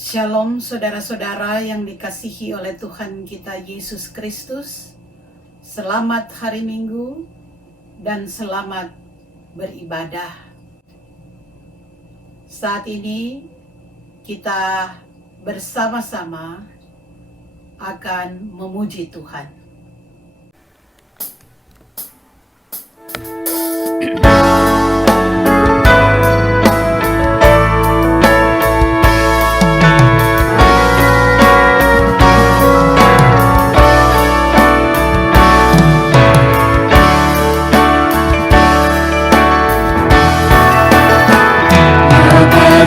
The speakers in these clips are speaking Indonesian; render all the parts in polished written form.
Shalom saudara-saudara yang dikasihi oleh Tuhan kita Yesus Kristus. Selamat hari Minggu dan selamat beribadah. Saat ini kita bersama-sama akan memuji Tuhan.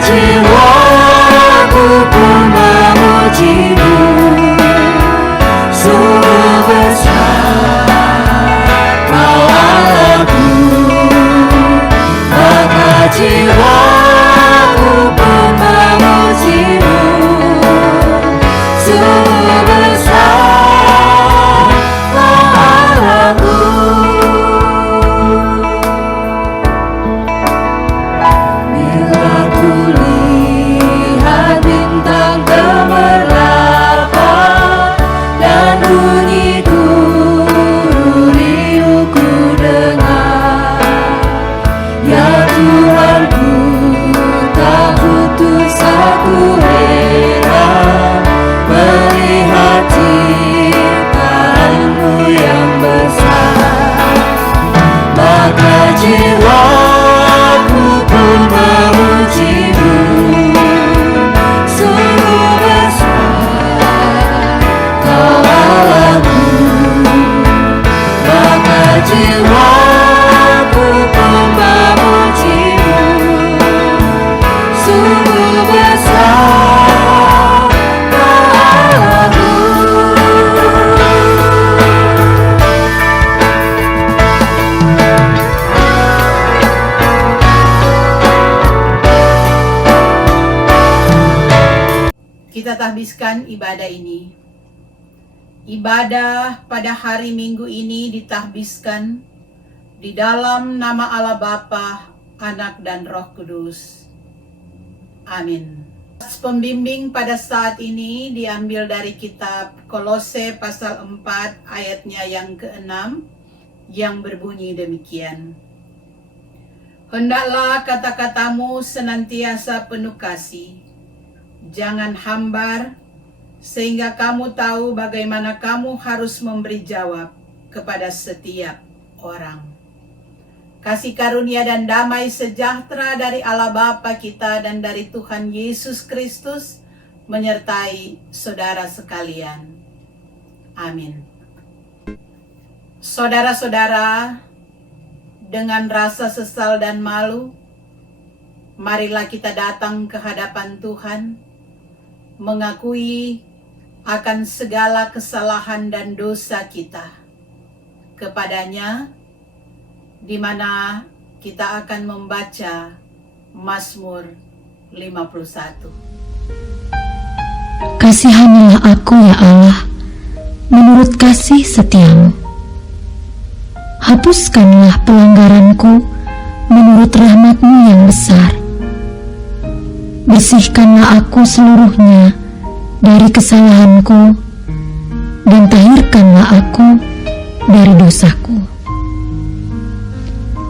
Jiwaku pun memuji-Mu, sungguh besar Kau Allahku. Maka jiwaku pun memuji-Mu, sungguh besar Kau Allahku. Bila ku lihat bintang gemerlapan dan bunyi duriu ku dengar, ya Tuhanku, tak putus aku heran melihat ciptaan-Mu yang besar. Maka jiwaku pun memuji-Mu, sungguh besar Kau Allahku. Maka jiwaku pun memuji-Mu, sungguh besar Kau Allahku. Kita tahbiskan ibadah ini. Ibadah pada hari Minggu ini ditahbiskan di dalam nama Allah Bapa, Anak dan Roh Kudus. Amin. Pembimbing pada saat ini diambil dari kitab Kolose pasal 4 ayatnya yang ke-6 yang berbunyi demikian. Hendaklah kata-katamu senantiasa penuh kasih, jangan hambar, sehingga kamu tahu bagaimana kamu harus memberi jawab kepada setiap orang. Kasih karunia dan damai sejahtera dari Allah Bapa kita dan dari Tuhan Yesus Kristus menyertai saudara sekalian. Amin. Saudara-saudara, dengan rasa sesal dan malu, marilah kita datang ke hadapan Tuhan, mengakui akan segala kesalahan dan dosa kita kepadanya, di mana kita akan membaca Mazmur 51. Kasihanilah aku ya Allah, menurut kasih setiamu. Hapuskanlah pelanggaranku menurut rahmat-Mu yang besar. Bersihkanlah aku seluruhnya dari kesalahanku, dan tahirkanlah aku dari dosaku.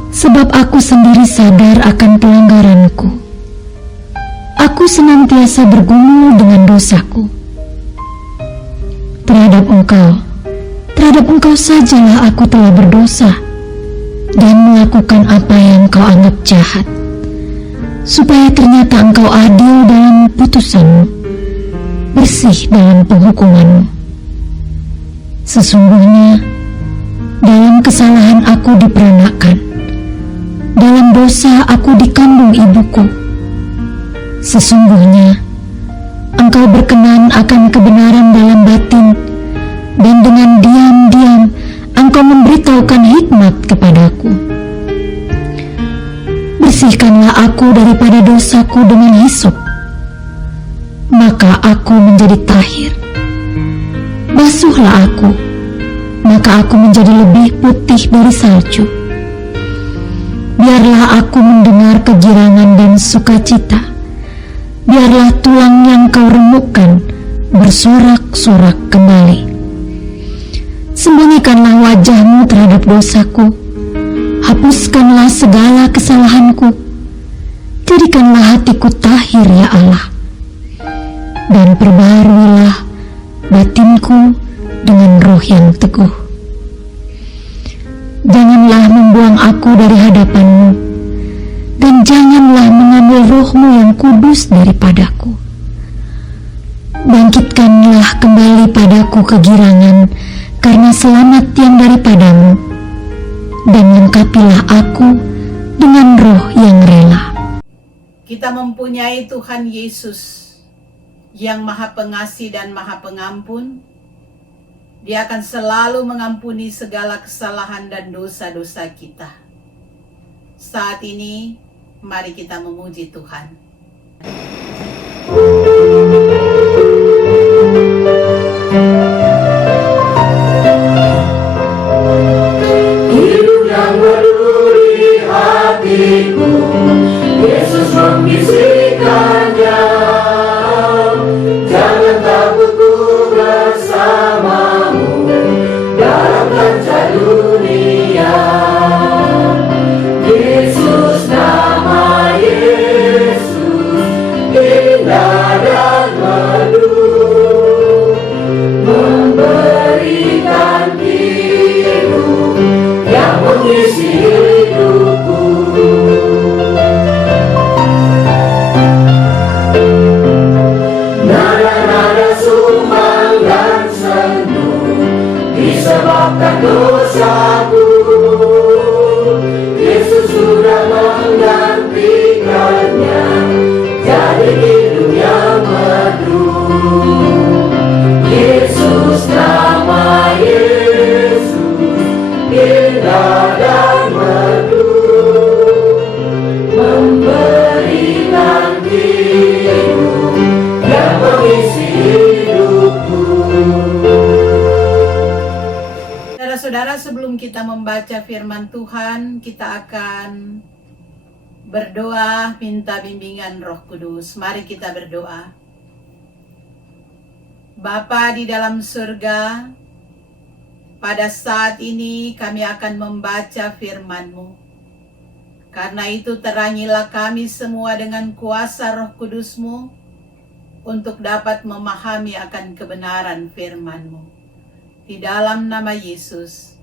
Sebab aku sendiri sadar akan pelanggaranku. Aku senantiasa bergumul dengan dosaku. Terhadap Engkau sajalah aku telah berdosa dan melakukan apa yang Kau anggap jahat, supaya ternyata Engkau adil dalam putusan-Mu, bersih dalam penghukuman-Mu. Sesungguhnya dalam kesalahan aku diperanakkan, dalam dosa aku dikandung ibuku. Sesungguhnya Engkau berkenan akan kebenaran dalam batin, dan dengan diam-diam Engkau memberitahukan hikmat kepadaku. Bersihkanlah aku daripada dosaku dengan hisop, maka aku menjadi tahir. Basuhlah aku, maka aku menjadi lebih putih dari salju. Biarlah aku mendengar kegirangan dan sukacita, biarlah tulang yang kau remukkan bersorak-sorak kembali. Sembunyikanlah wajah-Mu terhadap dosaku, hapuskanlah segala kesalahanku, jadikanlah hatiku tahir ya Allah, dan perbaharuilah batinku dengan roh yang teguh. Janganlah membuang aku dari hadapan-Mu, dan janganlah mengambil roh-Mu yang kudus daripadaku. Bangkitkanlah kembali padaku kegirangan karena selamat yang daripada-Mu, dan lengkapilah aku dengan roh yang rela. Kita mempunyai Tuhan Yesus yang Maha Pengasih dan Maha Pengampun. Dia akan selalu mengampuni segala kesalahan dan dosa-dosa kita. Saat ini, mari kita memuji Tuhan. Hidup yang berduri hatiku, Yesus membisikkannya. Jangan takut, ku bersamamu dalam kancah dunia. Yesus, nama Yesus, indah dan merdu, memberikan hidup yang mengisi hidupku. Nada-nada sumbang dan sendu disebabkan dosaku. Yesus sudah menggantikannya jadi hidup yang merdu. Yesus, nama Yesus, indah dan merdu, memberikan hidup yang mengisi hidupku. Saudara-saudara, sebelum kita membaca firman Tuhan, kita akan berdoa minta bimbingan Roh Kudus. Mari kita berdoa. Bapa di dalam surga, pada saat ini kami akan membaca firman-Mu. Karena itu terangilah kami semua dengan kuasa Roh Kudus-Mu untuk dapat memahami akan kebenaran firman-Mu. Di dalam nama Yesus.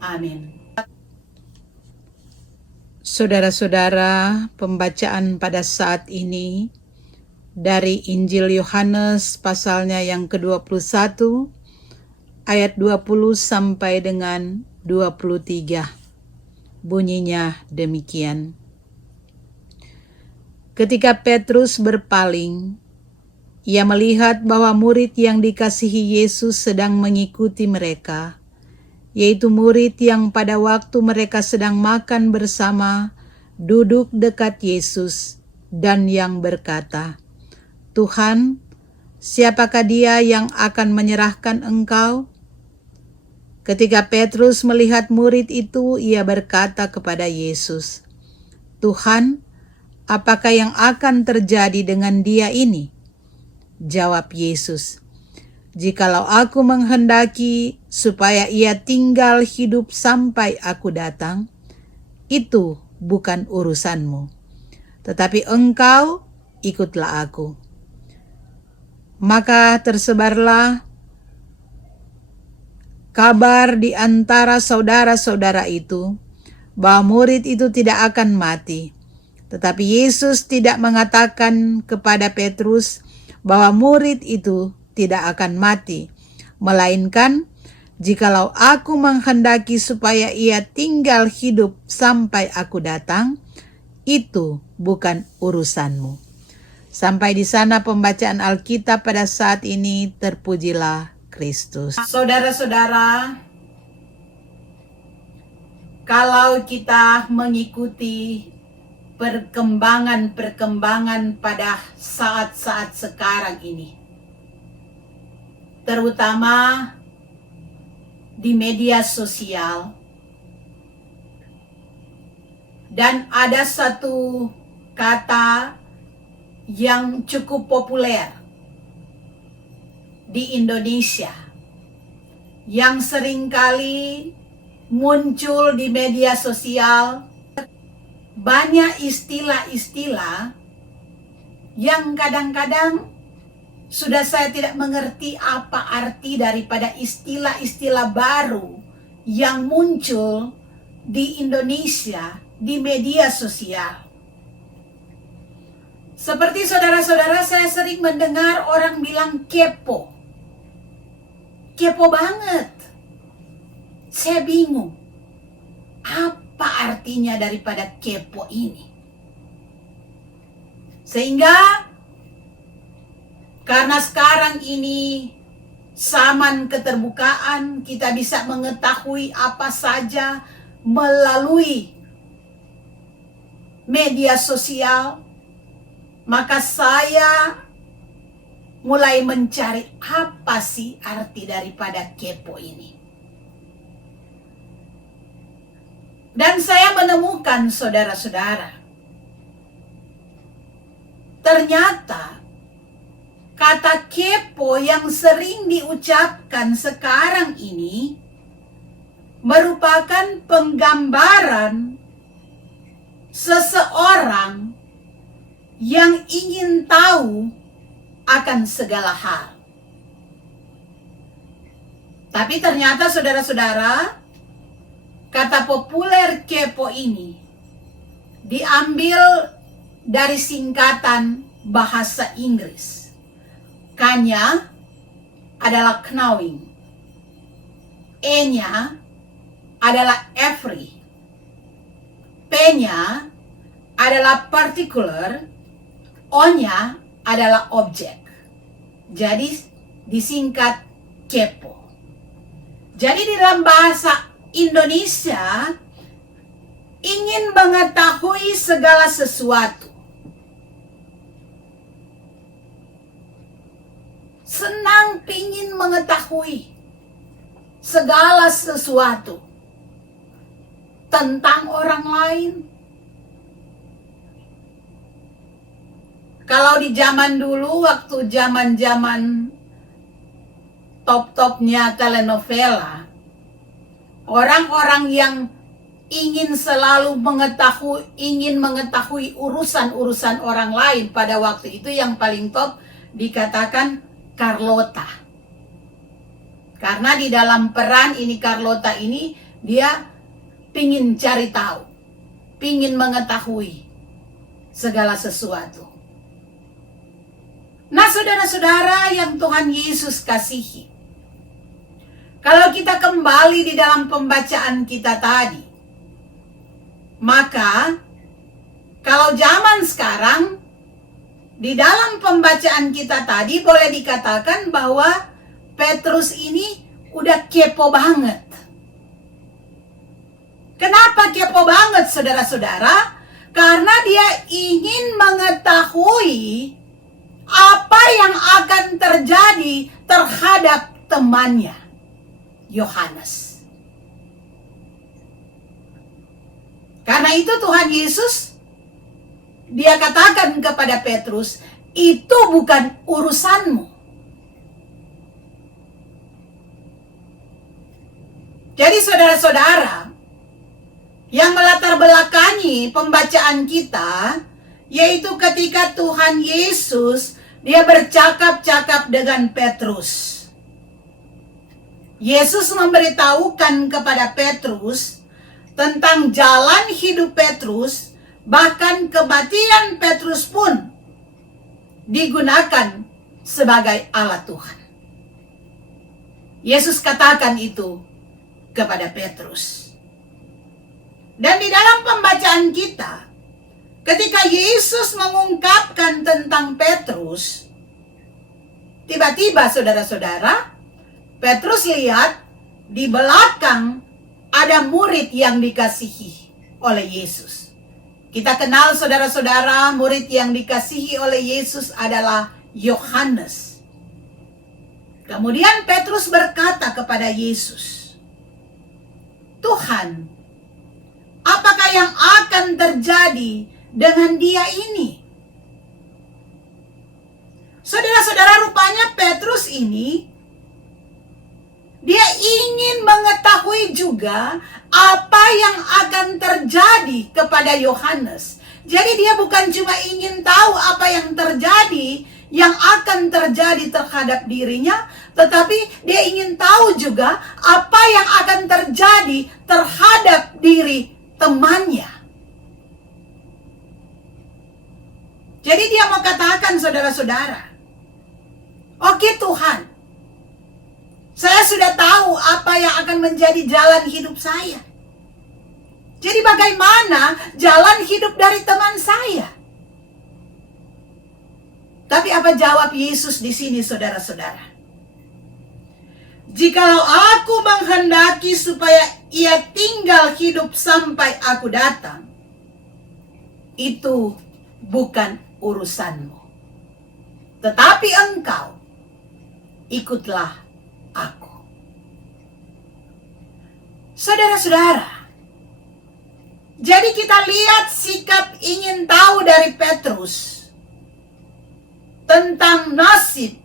Amin. Saudara-saudara, pembacaan pada saat ini dari Injil Yohanes pasalnya yang ke-21 ayat 20 sampai dengan 23. Bunyinya demikian. Ketika Petrus berpaling, ia melihat bahwa murid yang dikasihi Yesus sedang mengikuti mereka, yaitu murid yang pada waktu mereka sedang makan bersama duduk dekat Yesus dan yang berkata, "Tuhan, siapakah dia yang akan menyerahkan Engkau?" Ketika Petrus melihat murid itu, ia berkata kepada Yesus, "Tuhan, apakah yang akan terjadi dengan dia ini?" Jawab Yesus, "Jikalau aku menghendaki supaya ia tinggal hidup sampai aku datang, itu bukan urusanmu. Tetapi engkau ikutlah aku." Maka tersebarlah kabar di antara saudara-saudara itu bahwa murid itu tidak akan mati. Tetapi Yesus tidak mengatakan kepada Petrus bahwa murid itu tidak akan mati, melainkan, "Jikalau aku menghendaki supaya ia tinggal hidup sampai aku datang, itu bukan urusanmu." Sampai di sana pembacaan Alkitab pada saat ini. Terpujilah Kristus. Saudara-saudara, kalau kita mengikuti perkembangan-perkembangan pada saat-saat sekarang ini, terutama di media sosial, dan ada satu kata yang cukup populer di Indonesia, yang seringkali muncul di media sosial. Banyak istilah-istilah yang kadang-kadang sudah saya tidak mengerti apa arti daripada istilah-istilah baru yang muncul di Indonesia di media sosial. Seperti saudara-saudara, saya sering mendengar orang bilang kepo. Kepo banget. Saya bingung. Apa artinya daripada kepo ini? Sehingga karena sekarang ini zaman keterbukaan, kita bisa mengetahui apa saja melalui media sosial, maka saya mulai mencari apa sih arti daripada kepo ini. Dan saya menemukan, saudara-saudara, ternyata kata kepo yang sering diucapkan sekarang ini merupakan penggambaran seseorang yang ingin tahu akan segala hal. Tapi ternyata saudara-saudara, kata populer kepo ini diambil dari singkatan bahasa Inggris. K-nya adalah knowing, E-nya adalah every, P-nya adalah particular, O-nya adalah objek. Jadi disingkat kepo. Jadi di dalam bahasa Indonesia, ingin mengetahui segala sesuatu. Senang pingin mengetahui segala sesuatu tentang orang lain. Kalau di zaman dulu, waktu zaman-zaman top-topnya telenovela, orang-orang yang ingin selalu mengetahui urusan-urusan orang lain pada waktu itu yang paling top dikatakan Carlota. Karena di dalam peran ini Carlota ini dia pingin cari tahu, pingin mengetahui segala sesuatu. Nah, saudara-saudara yang Tuhan Yesus kasihi, kalau kita kembali di dalam pembacaan kita tadi, maka kalau zaman sekarang, di dalam pembacaan kita tadi boleh dikatakan bahwa Petrus ini udah kepo banget. Kenapa kepo banget, saudara-saudara? Karena dia ingin mengetahui apa yang akan terjadi terhadap temannya, Yohanes. Karena itu Tuhan Yesus, dia katakan kepada Petrus, itu bukan urusanmu. Jadi saudara-saudara, yang melatar belakangi pembacaan kita, yaitu ketika Tuhan Yesus, dia bercakap-cakap dengan Petrus. Yesus memberitahukan kepada Petrus tentang jalan hidup Petrus, bahkan kematian Petrus pun digunakan sebagai alat Tuhan. Yesus katakan itu kepada Petrus. Dan di dalam pembacaan kita, ketika Yesus mengungkapkan tentang Petrus, tiba-tiba saudara-saudara, Petrus lihat di belakang ada murid yang dikasihi oleh Yesus. Kita kenal saudara-saudara, murid yang dikasihi oleh Yesus adalah Yohanes. Kemudian Petrus berkata kepada Yesus, Tuhan, apakah yang akan terjadi dengan dia ini? Saudara-saudara, rupanya Petrus ini, dia ingin mengetahui juga apa yang akan terjadi kepada Yohanes. Jadi dia bukan cuma ingin tahu apa yang terjadi, yang akan terjadi terhadap dirinya, tetapi dia ingin tahu juga apa yang akan terjadi terhadap diri temannya. Jadi dia mau katakan, saudara-saudara, oke Tuhan, saya sudah tahu apa yang akan menjadi jalan hidup saya. Jadi bagaimana jalan hidup dari teman saya? Tapi apa jawab Yesus di sini, saudara-saudara? Jikalau aku menghendaki supaya ia tinggal hidup sampai aku datang, itu bukan urusanmu. Tetapi engkau, ikutlah aku. Saudara-saudara, jadi kita lihat sikap ingin tahu dari Petrus tentang nasib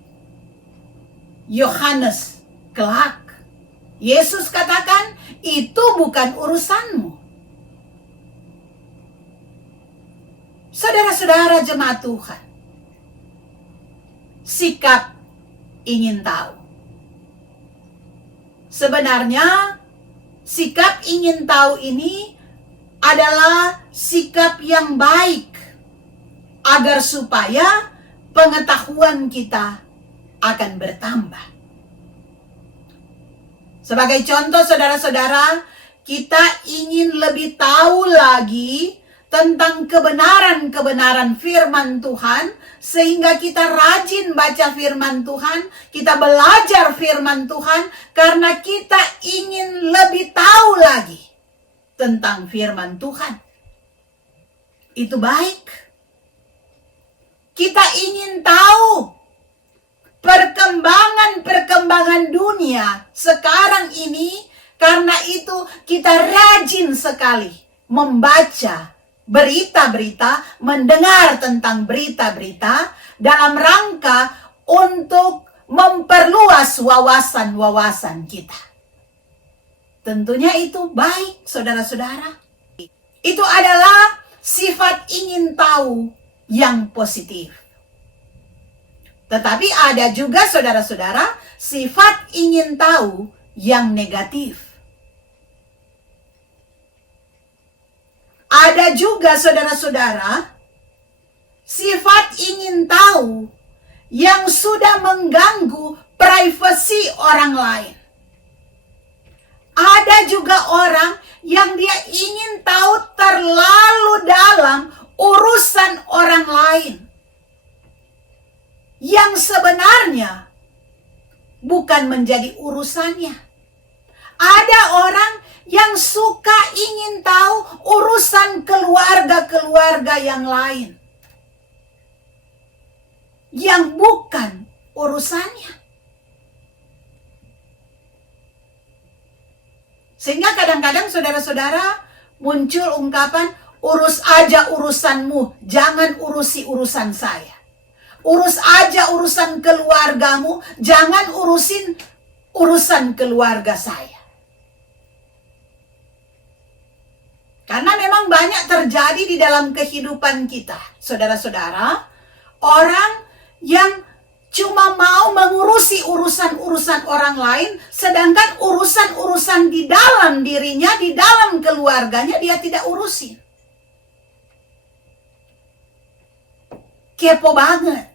Yohanes kelak. Yesus katakan, itu bukan urusanmu. Saudara-saudara jemaat Tuhan, sikap ingin tahu. Sebenarnya, sikap ingin tahu ini adalah sikap yang baik, agar supaya pengetahuan kita akan bertambah. Sebagai contoh, saudara-saudara, kita ingin lebih tahu lagi tentang kebenaran-kebenaran firman Tuhan, sehingga kita rajin baca firman Tuhan, kita belajar firman Tuhan, karena kita ingin lebih tahu lagi tentang firman Tuhan. Itu baik. Kita ingin tahu perkembangan dunia sekarang ini, karena itu kita rajin sekali membaca berita-berita, mendengar tentang berita-berita dalam rangka untuk memperluas wawasan-wawasan kita. Tentunya itu baik, saudara-saudara. Itu adalah sifat ingin tahu yang positif. Tetapi ada juga, saudara-saudara, sifat ingin tahu yang negatif. Ada juga, saudara-saudara, sifat ingin tahu yang sudah mengganggu privasi orang lain. Ada juga orang yang dia ingin tahu terlalu dalam urusan orang lain, yang sebenarnya bukan menjadi urusannya. Ada orang yang suka ingin tahu urusan keluarga-keluarga yang lain, yang bukan urusannya. Sehingga kadang-kadang, saudara-saudara, muncul ungkapan, urus aja urusanmu, jangan urusi urusan saya. Urus aja urusan keluargamu, jangan urusin urusan keluarga saya. Karena memang banyak terjadi di dalam kehidupan kita, saudara-saudara, orang yang cuma mau mengurusi urusan-urusan orang lain, sedangkan urusan-urusan di dalam dirinya, di dalam keluarganya, dia tidak urusin. Kepo banget.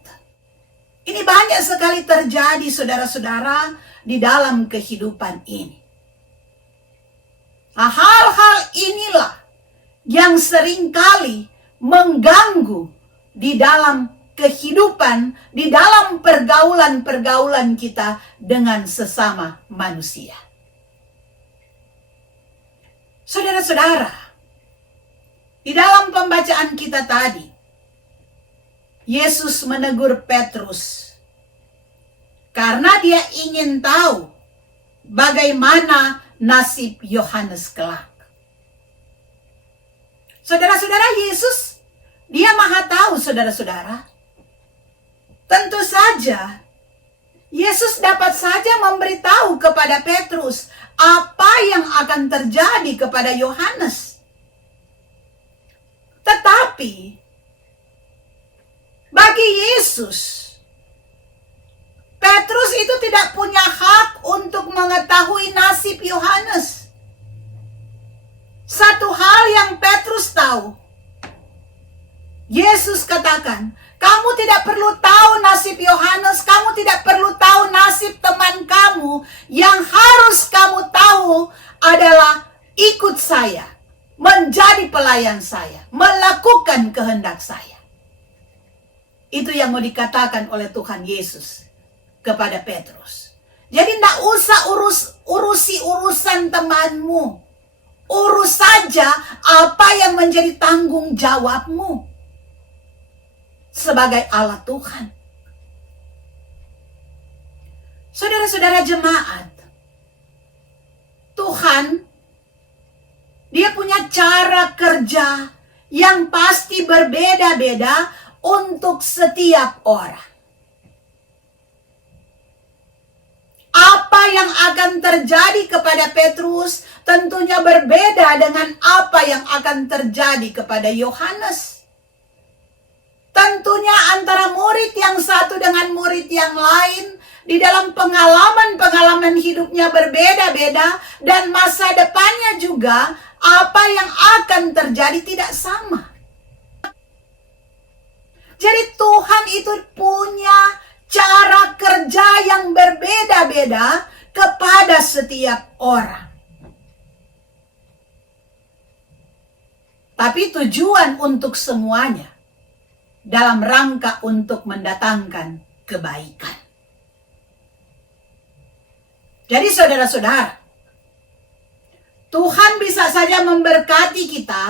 Ini banyak sekali terjadi, saudara-saudara, di dalam kehidupan ini. Nah, hal-hal inilah yang seringkali mengganggu di dalam kehidupan, di dalam pergaulan-pergaulan kita dengan sesama manusia. Saudara-saudara, di dalam pembacaan kita tadi, Yesus menegur Petrus karena dia ingin tahu bagaimana nasib Yohanes kelak. Saudara-saudara, Yesus, dia maha tahu, saudara-saudara. Tentu saja, Yesus dapat saja memberitahu kepada Petrus apa yang akan terjadi kepada Yohanes. Tetapi, bagi Yesus, Petrus itu tidak punya hak untuk mengetahui nasib Yohanes. Satu hal yang Petrus tahu, Yesus katakan, kamu tidak perlu tahu nasib Yohanes, kamu tidak perlu tahu nasib teman kamu. Yang harus kamu tahu adalah ikut saya, menjadi pelayan saya, melakukan kehendak saya. Itu yang mau dikatakan oleh Tuhan Yesus kepada Petrus. Jadi tidak usah urusi urusan temanmu. Urus saja apa yang menjadi tanggung jawabmu sebagai alat Tuhan. Saudara-saudara jemaat, Tuhan, Dia punya cara kerja yang pasti berbeda-beda untuk setiap orang. Apa yang akan terjadi kepada Petrus tentunya berbeda dengan apa yang akan terjadi kepada Yohanes. Tentunya antara murid yang satu dengan murid yang lain, di dalam pengalaman-pengalaman hidupnya berbeda-beda, dan masa depannya juga, apa yang akan terjadi tidak sama. Jadi Tuhan itu punya cara kerja yang berbeda-beda kepada setiap orang. Tapi tujuan untuk semuanya dalam rangka untuk mendatangkan kebaikan. Jadi saudara-saudara, Tuhan bisa saja memberkati kita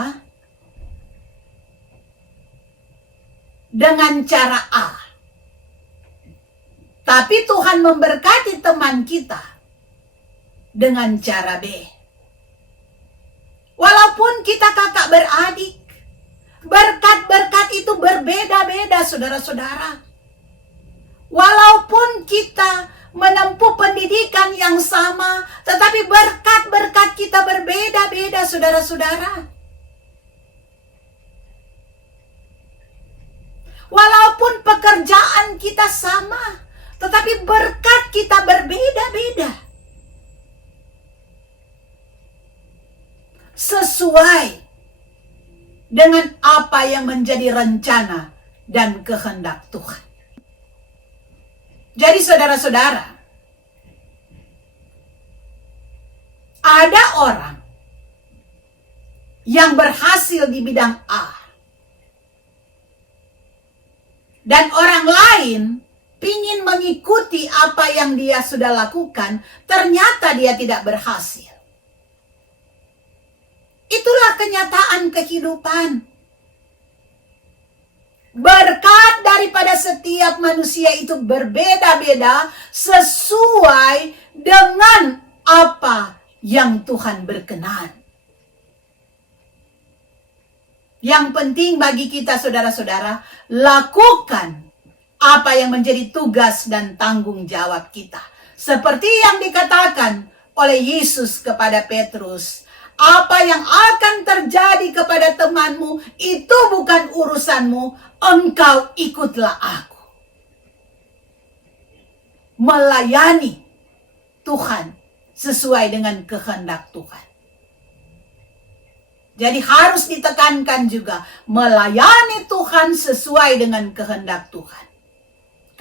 dengan cara A. Tapi Tuhan memberkati teman kita dengan cara B. Walaupun kita kakak beradik, berkat-berkat itu berbeda-beda saudara-saudara. Walaupun kita menempuh pendidikan yang sama, tetapi berkat-berkat kita berbeda-beda saudara-saudara. Walaupun pekerjaan kita sama, tetapi berkat kita berbeda-beda. Sesuai dengan apa yang menjadi rencana dan kehendak Tuhan. Jadi saudara-saudara, ada orang yang berhasil di bidang A, dan orang lain ingin mengikuti apa yang dia sudah lakukan, ternyata dia tidak berhasil. Itulah kenyataan kehidupan. Berkat daripada setiap manusia itu berbeda-beda sesuai dengan apa yang Tuhan berkenan. Yang penting bagi kita saudara-saudara, lakukan apa yang menjadi tugas dan tanggung jawab kita. Seperti yang dikatakan oleh Yesus kepada Petrus, apa yang akan terjadi kepada temanmu itu bukan urusanmu, engkau ikutlah aku. Melayani Tuhan sesuai dengan kehendak Tuhan. Jadi harus ditekankan juga, melayani Tuhan sesuai dengan kehendak Tuhan.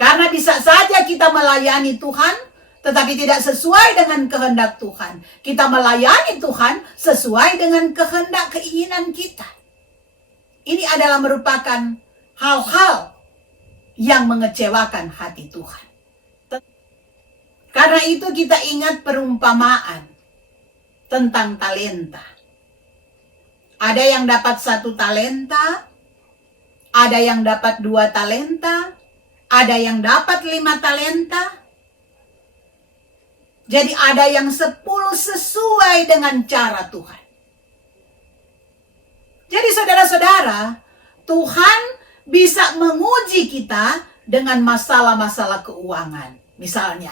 Karena bisa saja kita melayani Tuhan, tetapi tidak sesuai dengan kehendak Tuhan. Kita melayani Tuhan sesuai dengan kehendak keinginan kita. Ini adalah merupakan hal-hal yang mengecewakan hati Tuhan. Karena itu kita ingat perumpamaan tentang talenta. Ada yang dapat 1 talenta, ada yang dapat 2 talenta, ada yang dapat 5 talenta. Jadi ada yang 10 sesuai dengan cara Tuhan. Jadi saudara-saudara, Tuhan bisa menguji kita dengan masalah-masalah keuangan. Misalnya,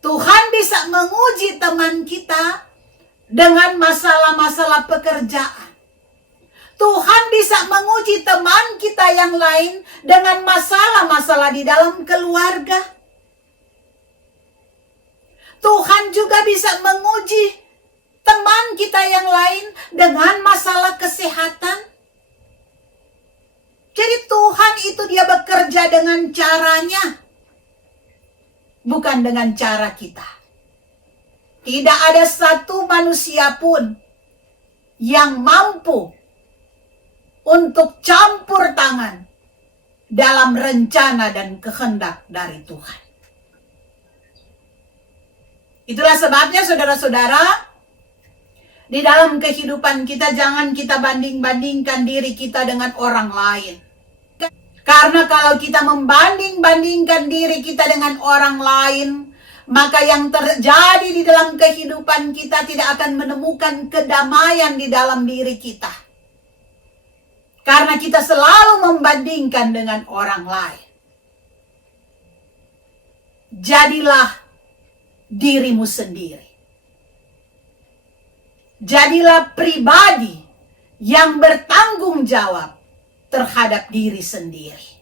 Tuhan bisa menguji teman kita dengan masalah-masalah pekerjaan. Tuhan bisa menguji teman kita yang lain dengan masalah-masalah di dalam keluarga. Tuhan juga bisa menguji teman kita yang lain dengan masalah kesehatan. Jadi Tuhan itu dia bekerja dengan caranya, bukan dengan cara kita. Tidak ada satu manusia pun yang mampu untuk campur tangan dalam rencana dan kehendak dari Tuhan. Itulah sebabnya saudara-saudara, di dalam kehidupan kita jangan kita banding-bandingkan diri kita dengan orang lain. Karena kalau kita membanding-bandingkan diri kita dengan orang lain, maka yang terjadi di dalam kehidupan kita tidak akan menemukan kedamaian di dalam diri kita. Karena kita selalu membandingkan dengan orang lain. Jadilah dirimu sendiri. Jadilah pribadi yang bertanggung jawab terhadap diri sendiri.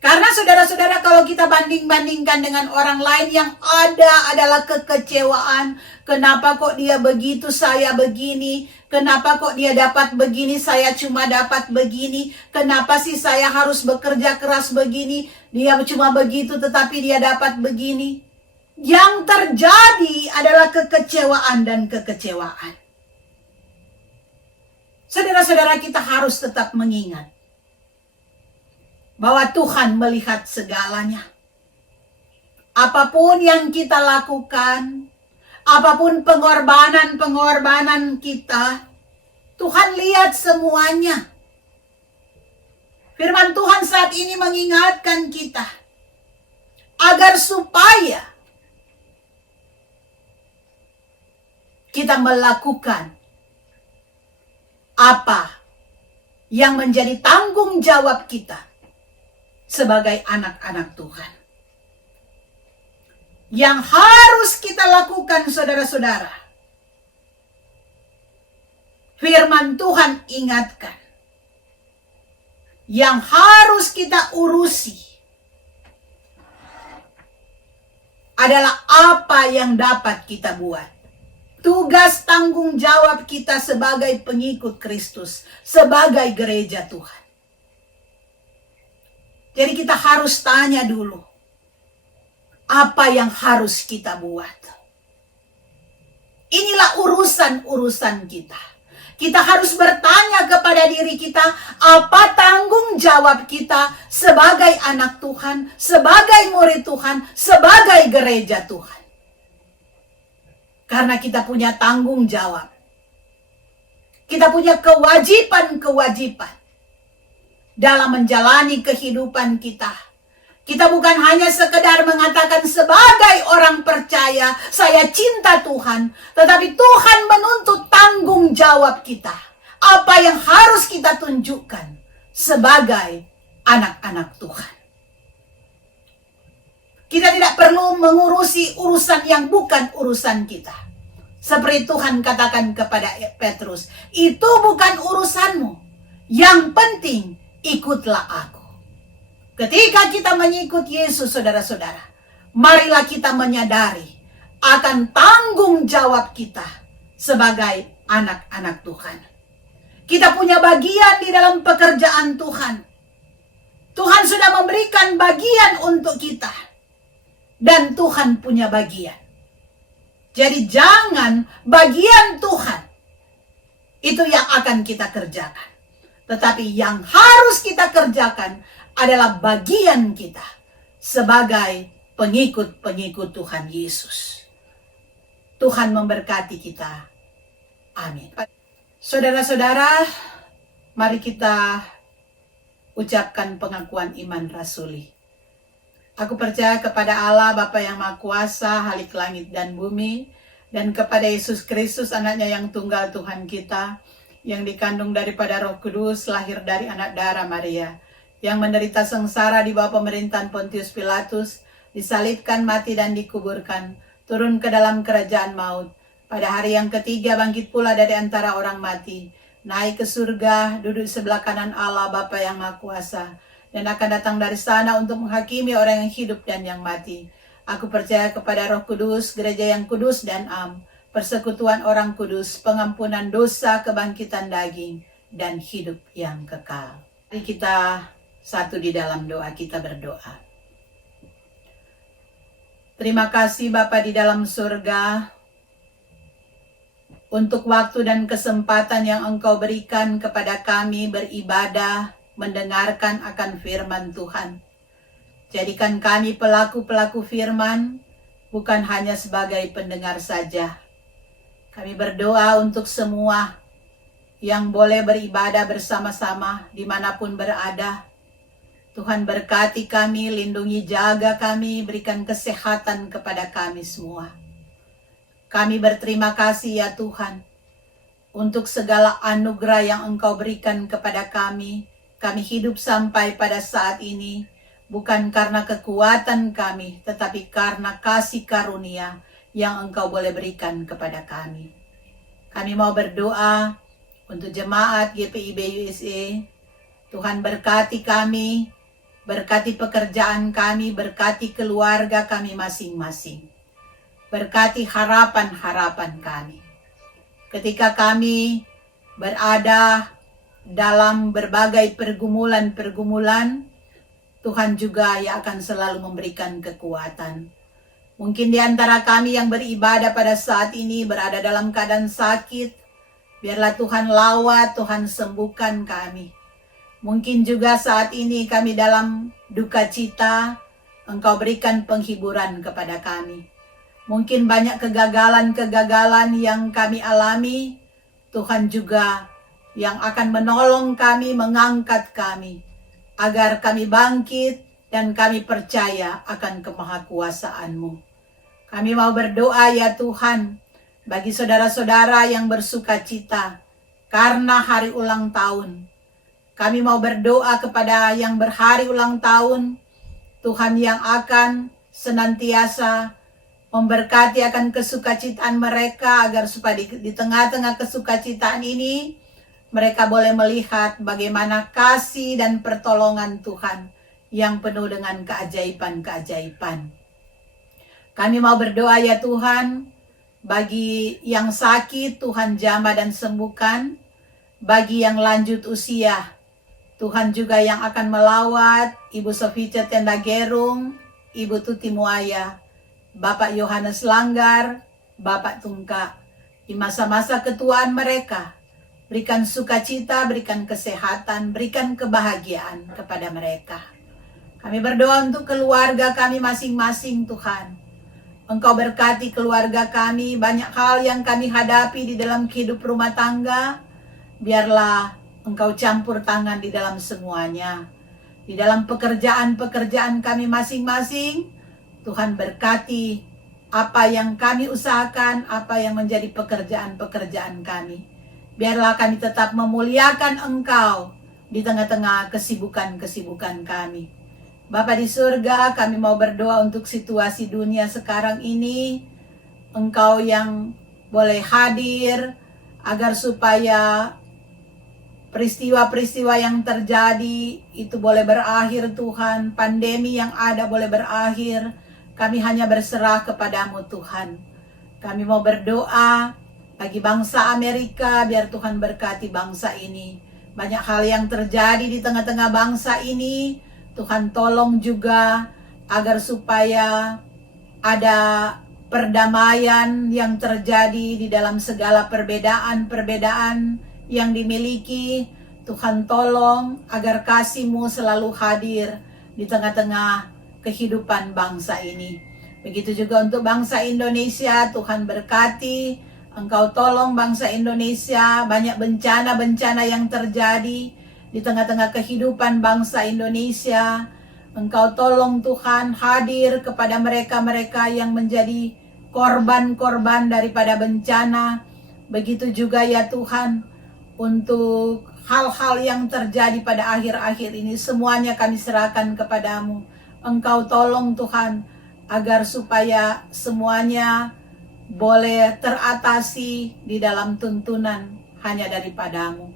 Karena saudara-saudara, kalau kita banding-bandingkan dengan orang lain, yang ada adalah kekecewaan. Kenapa kok dia begitu, saya begini? Kenapa kok dia dapat begini, saya cuma dapat begini? Kenapa sih saya harus bekerja keras begini? Dia cuma begitu tetapi dia dapat begini. Yang terjadi adalah kekecewaan dan kekecewaan. Saudara-saudara, kita harus tetap mengingat bahwa Tuhan melihat segalanya. Apapun yang kita lakukan, apapun pengorbanan-pengorbanan kita, Tuhan lihat semuanya. Firman Tuhan saat ini mengingatkan kita agar supaya kita melakukan apa yang menjadi tanggung jawab kita sebagai anak-anak Tuhan. Yang harus kita lakukan, saudara-saudara, firman Tuhan ingatkan, yang harus kita urusi adalah apa yang dapat kita buat. Tugas tanggung jawab kita sebagai pengikut Kristus, sebagai gereja Tuhan. Jadi kita harus tanya dulu, apa yang harus kita buat? Inilah urusan-urusan kita. Kita harus bertanya kepada diri kita, apa tanggung jawab kita sebagai anak Tuhan, sebagai murid Tuhan, sebagai gereja Tuhan. Karena kita punya tanggung jawab. Kita punya kewajiban-kewajiban dalam menjalani kehidupan kita. Kita bukan hanya sekedar mengatakan sebagai orang percaya, saya cinta Tuhan. Tetapi Tuhan menuntut tanggung jawab kita. Apa yang harus kita tunjukkan sebagai anak-anak Tuhan. Kita tidak perlu mengurusi urusan yang bukan urusan kita. Seperti Tuhan katakan kepada Petrus, itu bukan urusanmu. Yang penting ikutlah aku. Ketika kita mengikut Yesus, saudara-saudara, marilah kita menyadari akan tanggung jawab kita sebagai anak-anak Tuhan. Kita punya bagian di dalam pekerjaan Tuhan. Tuhan sudah memberikan bagian untuk kita. Dan Tuhan punya bagian. Jadi jangan bagian Tuhan itu yang akan kita kerjakan. Tetapi yang harus kita kerjakan adalah bagian kita sebagai pengikut-pengikut Tuhan Yesus. Tuhan memberkati kita. Amin. Saudara-saudara, mari kita ucapkan pengakuan iman rasuli. Aku percaya kepada Allah Bapa yang Maha Kuasa, Halik langit dan bumi, dan kepada Yesus Kristus, anaknya yang tunggal Tuhan kita, yang dikandung daripada Roh Kudus, lahir dari anak darah Maria, yang menderita sengsara di bawah pemerintahan Pontius Pilatus, disalibkan, mati dan dikuburkan, turun ke dalam kerajaan maut. Pada hari yang ketiga bangkit pula dari antara orang mati, naik ke surga, duduk di sebelah kanan Allah Bapa yang Maha Kuasa, dan akan datang dari sana untuk menghakimi orang yang hidup dan yang mati. Aku percaya kepada Roh Kudus, gereja yang kudus dan am, persekutuan orang kudus, pengampunan dosa, kebangkitan daging, dan hidup yang kekal. Mari kita satu di dalam doa, kita berdoa. Terima kasih Bapa di dalam surga, untuk waktu dan kesempatan yang Engkau berikan kepada kami beribadah, mendengarkan akan firman Tuhan. Jadikan kami pelaku-pelaku firman, bukan hanya sebagai pendengar saja. Kami berdoa untuk semua yang boleh beribadah bersama-sama dimanapun berada. Tuhan berkati kami, lindungi, jaga kami, berikan kesehatan kepada kami semua. Kami berterima kasih ya Tuhan, untuk segala anugerah yang Engkau berikan kepada kami. Kami hidup sampai pada saat ini, bukan karena kekuatan kami, tetapi karena kasih karunia yang Engkau boleh berikan kepada kami. Kami mau berdoa untuk jemaat GPIB USA. Tuhan berkati kami, berkati pekerjaan kami, berkati keluarga kami masing-masing. Berkati harapan-harapan kami. Ketika kami berada dalam berbagai pergumulan-pergumulan, Tuhan juga yang akan selalu memberikan kekuatan. Mungkin di antara kami yang beribadah pada saat ini berada dalam keadaan sakit, biarlah Tuhan lawat, Tuhan sembuhkan kami. Mungkin juga saat ini kami dalam duka cita, Engkau berikan penghiburan kepada kami. Mungkin banyak kegagalan-kegagalan yang kami alami, Tuhan juga yang akan menolong kami, mengangkat kami, agar kami bangkit dan kami percaya akan kemahakuasaan-Mu. Kami mau berdoa ya Tuhan, bagi saudara-saudara yang bersuka cita karena hari ulang tahun. Kami mau berdoa kepada yang berhari ulang tahun, Tuhan yang akan senantiasa memberkati akan kesukacitaan mereka, agar supaya di tengah-tengah kesukacitaan ini, mereka boleh melihat bagaimana kasih dan pertolongan Tuhan yang penuh dengan keajaiban-keajaiban. Kami mau berdoa ya Tuhan, bagi yang sakit Tuhan jamah dan sembuhkan, bagi yang lanjut usia, Tuhan juga yang akan melawat Ibu Soficia Tenda Gerung, Ibu Tuti Muaya, Bapak Yohanes Langgar, Bapak Tungka, di masa-masa ketuaan mereka. Berikan sukacita, berikan kesehatan, berikan kebahagiaan kepada mereka. Kami berdoa untuk keluarga kami masing-masing Tuhan. Engkau berkati keluarga kami, banyak hal yang kami hadapi di dalam hidup rumah tangga. Biarlah Engkau campur tangan di dalam semuanya. Di dalam pekerjaan-pekerjaan kami masing-masing, Tuhan berkati apa yang kami usahakan, apa yang menjadi pekerjaan-pekerjaan kami. Biarlah kami tetap memuliakan Engkau di tengah-tengah kesibukan-kesibukan kami. Bapa di surga, kami mau berdoa untuk situasi dunia sekarang ini. Engkau yang boleh hadir agar supaya peristiwa-peristiwa yang terjadi itu boleh berakhir Tuhan. Pandemi yang ada boleh berakhir. Kami hanya berserah kepadamu Tuhan. Kami mau berdoa bagi bangsa Amerika, biar Tuhan berkati bangsa ini. Banyak hal yang terjadi di tengah-tengah bangsa ini. Tuhan tolong juga agar supaya ada perdamaian yang terjadi di dalam segala perbedaan-perbedaan yang dimiliki. Tuhan tolong agar kasih-Mu selalu hadir di tengah-tengah kehidupan bangsa ini. Begitu juga untuk bangsa Indonesia, Tuhan berkati. Engkau tolong bangsa Indonesia, banyak bencana-bencana yang terjadi di tengah-tengah kehidupan bangsa Indonesia. Engkau tolong Tuhan hadir kepada mereka-mereka yang menjadi korban-korban daripada bencana. Begitu juga ya Tuhan, untuk hal-hal yang terjadi pada akhir-akhir ini, semuanya kami serahkan kepadamu. Engkau tolong Tuhan, agar supaya semuanya boleh teratasi di dalam tuntunan hanya daripadamu.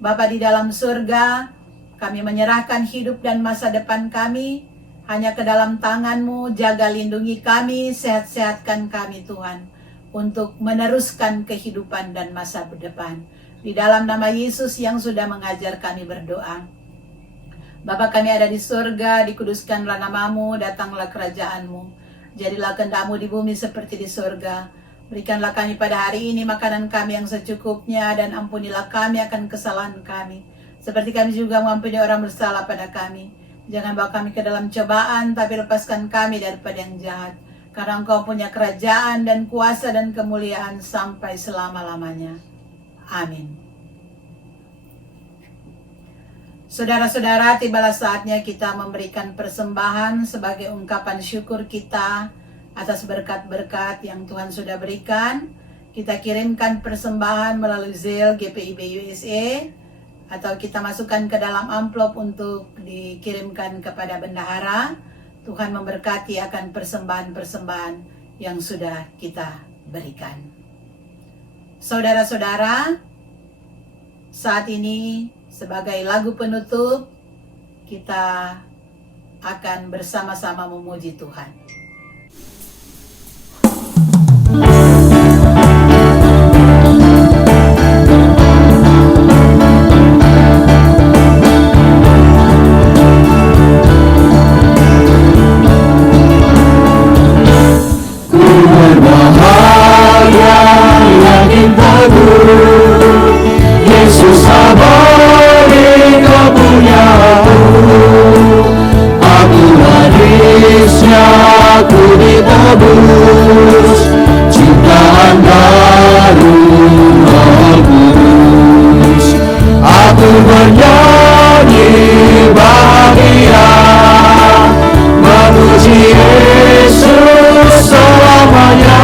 Bapa di dalam surga, kami menyerahkan hidup dan masa depan kami hanya ke dalam tangan-Mu. Jaga lindungi kami, sehat-sehatkan kami Tuhan, untuk meneruskan kehidupan dan masa depan. Di dalam nama Yesus yang sudah mengajar kami berdoa. Bapa kami ada di surga, dikuduskanlah namamu, datanglah kerajaan-Mu. Jadilah kehendak-Mu di bumi seperti di surga. Berikanlah kami pada hari ini makanan kami yang secukupnya, dan ampunilah kami akan kesalahan kami, seperti kami juga mengampuni orang bersalah pada kami. Jangan bawa kami ke dalam cobaan, tapi lepaskan kami daripada yang jahat. Karena Engkau punya kerajaan dan kuasa dan kemuliaan sampai selama-lamanya. Amin. Saudara-saudara, tibalah saatnya kita memberikan persembahan sebagai ungkapan syukur kita atas berkat-berkat yang Tuhan sudah berikan. Kita kirimkan persembahan melalui Zelle GPIB USA, atau kita masukkan ke dalam amplop untuk dikirimkan kepada bendahara. Tuhan memberkati akan persembahan-persembahan yang sudah kita berikan. Saudara-saudara, saat ini sebagai lagu penutup, kita akan bersama-sama memuji Tuhan. Yesus abadi kau punya aku warisnya, aku ditebus ciptaan baru Roh Kudus. Aku bernyanyi bahagia memuji Yesus selamanya.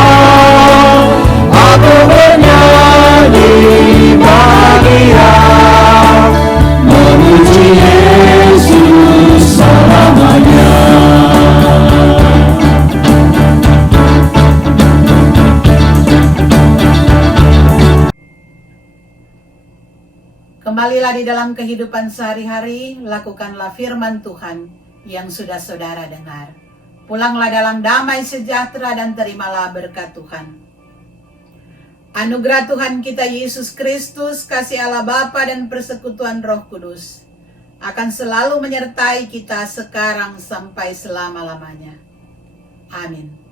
Aku bernyanyi bahagia memuji Yesus selamanya. Kembalilah di dalam kehidupan sehari-hari, lakukanlah firman Tuhan yang sudah saudara dengar. Pulanglah dalam damai sejahtera dan terimalah berkat Tuhan. Anugerah Tuhan kita Yesus Kristus, kasih Allah Bapa dan persekutuan Roh Kudus akan selalu menyertai kita sekarang sampai selama-lamanya. Amin.